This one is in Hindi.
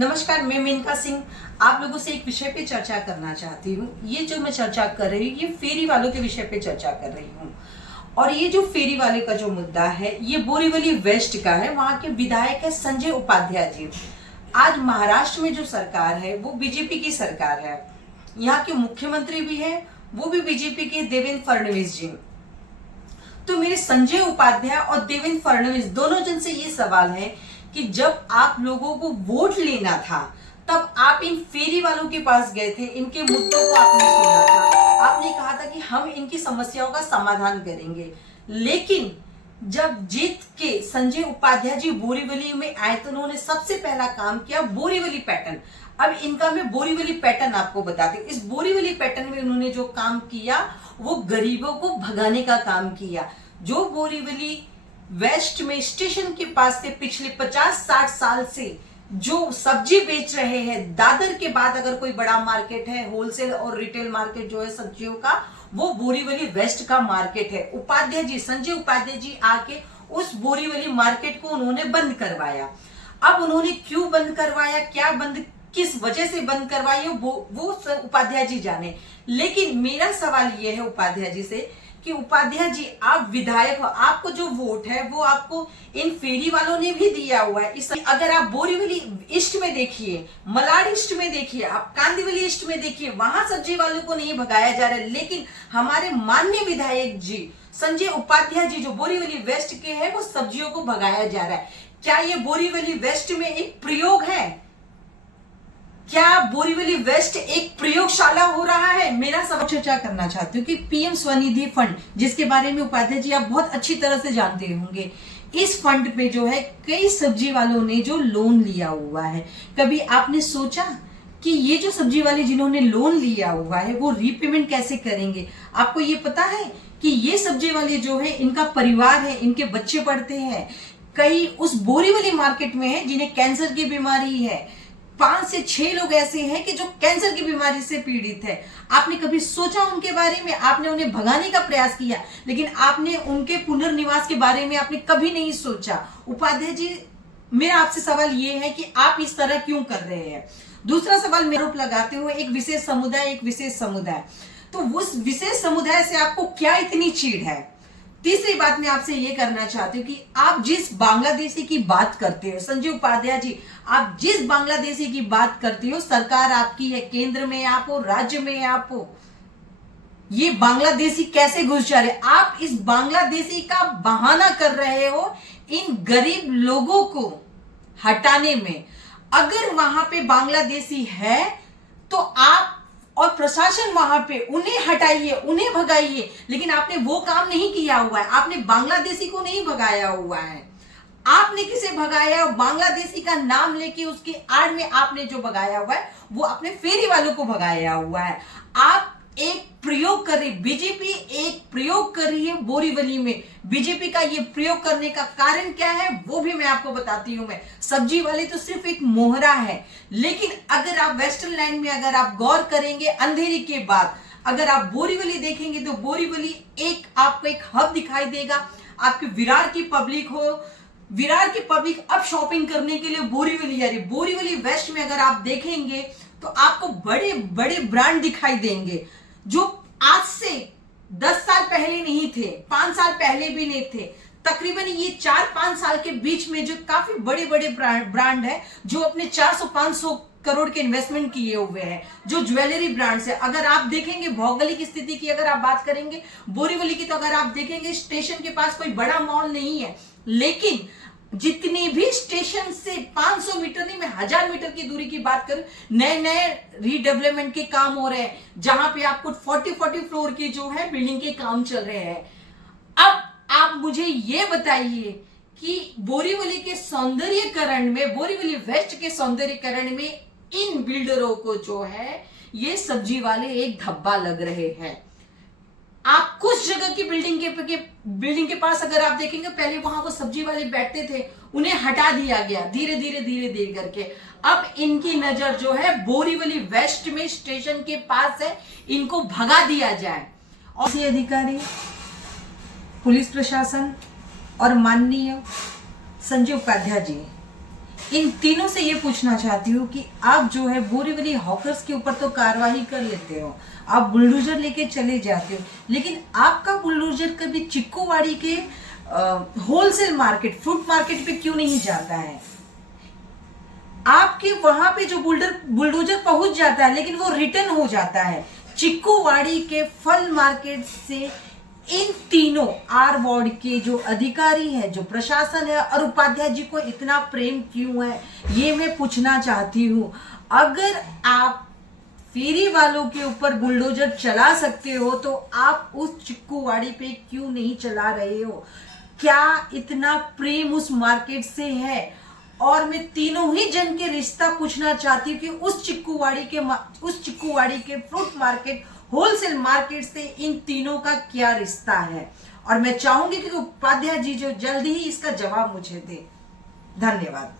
नमस्कार, मैं मेनका सिंह आप लोगों से एक विषय पे चर्चा करना चाहती हूँ। ये जो मैं चर्चा कर रही हूँ ये फेरी वालों के विषय पे चर्चा कर रही हूँ। और ये जो फेरी वाले का जो मुद्दा है ये बोरीवली वेस्ट का है। वहां के विधायक है संजय उपाध्याय जी। आज महाराष्ट्र में जो सरकार है वो बीजेपी की सरकार है। यहाँ के मुख्यमंत्री भी है वो भी बीजेपी के देवेंद्र फडणवीस जी। तो मेरे संजय उपाध्याय और देवेंद्र फडणवीस दोनों जन से ये सवाल है कि जब आप लोगों को वोट लेना था तब आप इन फेरी वालों के पास गए थे, इनके मुद्दों को आपने सुना था, आपने कहा था कि हम इनकी समस्याओं का समाधान करेंगे। लेकिन जब जीत के संजय उपाध्याय जी बोरीवली में आए तो उन्होंने सबसे पहला काम किया बोरीवली पैटर्न। अब इनका मैं बोरीवली पैटर्न आपको बताती हूँ। इस बोरीवली पैटर्न में उन्होंने जो काम किया वो गरीबों को भगाने का काम किया। जो बोरीवली वेस्ट में स्टेशन के पास से पिछले 50-60 साल से जो सब्जी बेच रहे हैं, दादर के बाद अगर कोई बड़ा मार्केट है होलसेल और रिटेल मार्केट जो है सब्जियों का, वो बोरीवली वेस्ट का मार्केट है। उपाध्याय जी, संजय उपाध्याय जी आके उस बोरीवली मार्केट को उन्होंने बंद करवाया। अब उन्होंने क्यों बंद करवाया, क्या बंद, किस वजह से बंद करवाई वो उपाध्याय जी जाने। लेकिन मेरा सवाल ये है उपाध्याय जी से कि उपाध्याय जी आप विधायक हो, आपको जो वोट है वो आपको इन फेरी वालों ने भी दिया हुआ है। इस अगर आप बोरीवली ईस्ट में देखिए, मलाड ईस्ट में देखिए, आप कांदिवली ईस्ट में देखिए, वहां सब्जी वालों को नहीं भगाया जा रहा है। लेकिन हमारे माननीय विधायक जी संजय उपाध्याय जी जो बोरीवली वेस्ट के हैं वो सब्जियों को भगाया जा रहा है। क्या ये बोरीवली वेस्ट में एक प्रयोग है? क्या बोरीवली वेस्ट एक प्रयोगशाला हो रहा है? मेरा सब चर्चा करना चाहती हूँ कि पीएम स्वनिधि फंड, जिसके बारे में उपाध्याय जी आप बहुत अच्छी तरह से जानते होंगे, इस फंड पे जो है कई सब्जी वालों ने जो लोन लिया हुआ है। कभी आपने सोचा कि ये जो सब्जी वाले जिन्होंने लोन लिया हुआ है वो रीपेमेंट कैसे करेंगे? आपको ये पता है कि ये सब्जी वाले जो है इनका परिवार है, इनके बच्चे पढ़ते हैं, कई उस बोरीवली मार्केट में है जिन्हें कैंसर की बीमारी है। 5 से 6 लोग ऐसे हैं कि जो कैंसर की बीमारी से पीड़ित है। आपने कभी सोचा उनके बारे में? आपने उन्हें भगाने का प्रयास किया, लेकिन आपने उनके पुनर्निवास के बारे में आपने कभी नहीं सोचा। उपाध्याय जी, मेरा आपसे सवाल ये है कि आप इस तरह क्यों कर रहे हैं? दूसरा सवाल, मेरे आरोप लगाते हुए एक विशेष समुदाय, तो उस विशेष समुदाय से आपको क्या इतनी चीड़ है? तीसरी बात मैं आपसे ये करना चाहती हूँ कि आप जिस बांग्लादेशी की बात करते हो, संजय उपाध्याय जी, आप जिस बांग्लादेशी की बात करते हो, सरकार आपकी है, केंद्र में आप हो, राज्य में आप हो, ये बांग्लादेशी कैसे घुस जा रहे? आप इस बांग्लादेशी का बहाना कर रहे हो इन गरीब लोगों को हटाने में। अगर वहां पे बांग्लादेशी है तो आप और प्रशासन वहां पे उन्हें हटाइए, उन्हें भगाइए। लेकिन आपने वो काम नहीं किया हुआ है। आपने बांग्लादेशी को नहीं भगाया हुआ है। आपने किसे भगाया? बांग्लादेशी का नाम लेके उसकी आड़ में आपने जो भगाया हुआ है वो अपने फेरी वालों को भगाया हुआ है। आप एक प्रयोग कर रही, बीजेपी एक प्रयोग कर रही है बोरीवली में। बीजेपी का ये प्रयोग करने का कारण क्या है वो भी मैं आपको बताती हूं। मैं सब्जी वाले तो सिर्फ एक मोहरा है, लेकिन अगर आप वेस्टर्न लैंड में अगर आप गौर करेंगे अंधेरी के बाद, अगर आप बोरीवली देखेंगे तो बोरीवली एक आपको एक हब दिखाई देगा। आपके विरार की पब्लिक हो, विरार की पब्लिक अब शॉपिंग करने के लिए बोरीवली आ रही। बोरीवली वेस्ट में अगर आप देखेंगे तो आपको बड़े बड़े ब्रांड दिखाई देंगे जो आज से 10 साल पहले नहीं थे, 5 साल पहले भी नहीं थे। तकरीबन ये 4-5 साल के बीच में जो काफी बड़े बड़े ब्रांड है जो अपने 400-500 करोड़ के इन्वेस्टमेंट किए हुए हैं, जो ज्वेलरी ब्रांड्स है। अगर आप देखेंगे भौगोलिक स्थिति की अगर आप बात करेंगे बोरीवली की, तो अगर आप देखेंगे स्टेशन के पास कोई बड़ा मॉल नहीं है, लेकिन जितने भी स्टेशन से 500 मीटर नहीं, मैं 1000 मीटर की दूरी की बात करूं, नए नए रीडेवलपमेंट के काम हो रहे हैं, जहां पे आपको 40 फ्लोर के जो है बिल्डिंग के काम चल रहे हैं। अब आप मुझे ये बताइए कि बोरीवली के सौंदर्यकरण में, बोरीवली वेस्ट के सौंदर्यकरण में इन बिल्डरों को जो है ये सब्जी वाले एक धब्बा लग रहे हैं। आप कुछ जगह की बिल्डिंग के पास अगर आप देखेंगे, पहले वहां वो सब्जी वाले बैठते थे, उन्हें हटा दिया गया धीरे धीरे करके। अब इनकी नजर जो है बोरीवली वेस्ट में स्टेशन के पास है, इनको भगा दिया जाए। और अधिकारी, पुलिस प्रशासन और माननीय संजय उपाध्याय जी, इन तीनों से ये पूछना चाहती हूँ कि आप जो है बोरीवली हॉकर्स के ऊपर तो कार्रवाई कर लेते हो, आप बुलडोजर लेके चले जाते हो, लेकिन आपका बुलडोजर कभी चिक्कूवाड़ी के होलसेल मार्केट, फ्रूट मार्केट पे क्यों नहीं जाता है? आपके वहां पे जो बुलडोजर पहुंच जाता है लेकिन वो रिटर्न हो जाता है चिक्कूवाड़ी के फल मार्केट से। इन तीनों आर वार्ड के जो अधिकारी है, जो प्रशासन है और उपाध्याय जी को इतना प्रेम क्यों है, ये मैं पूछना चाहती हूँ। अगर आप फेरी वालों के ऊपर बुलडोजर चला सकते हो तो आप उस चिक्कूवाड़ी पे क्यों नहीं चला रहे हो? क्या इतना प्रेम उस मार्केट से है? और मैं तीनों ही जन के रिश्ता पूछना चाहती हूँ कि उस चिक्कूवाड़ी के फ्रूट मार्केट, होलसेल मार्केट से इन तीनों का क्या रिश्ता है? और मैं चाहूंगी कि उपाध्याय जी जो जल्दी ही इसका जवाब मुझे दे। धन्यवाद।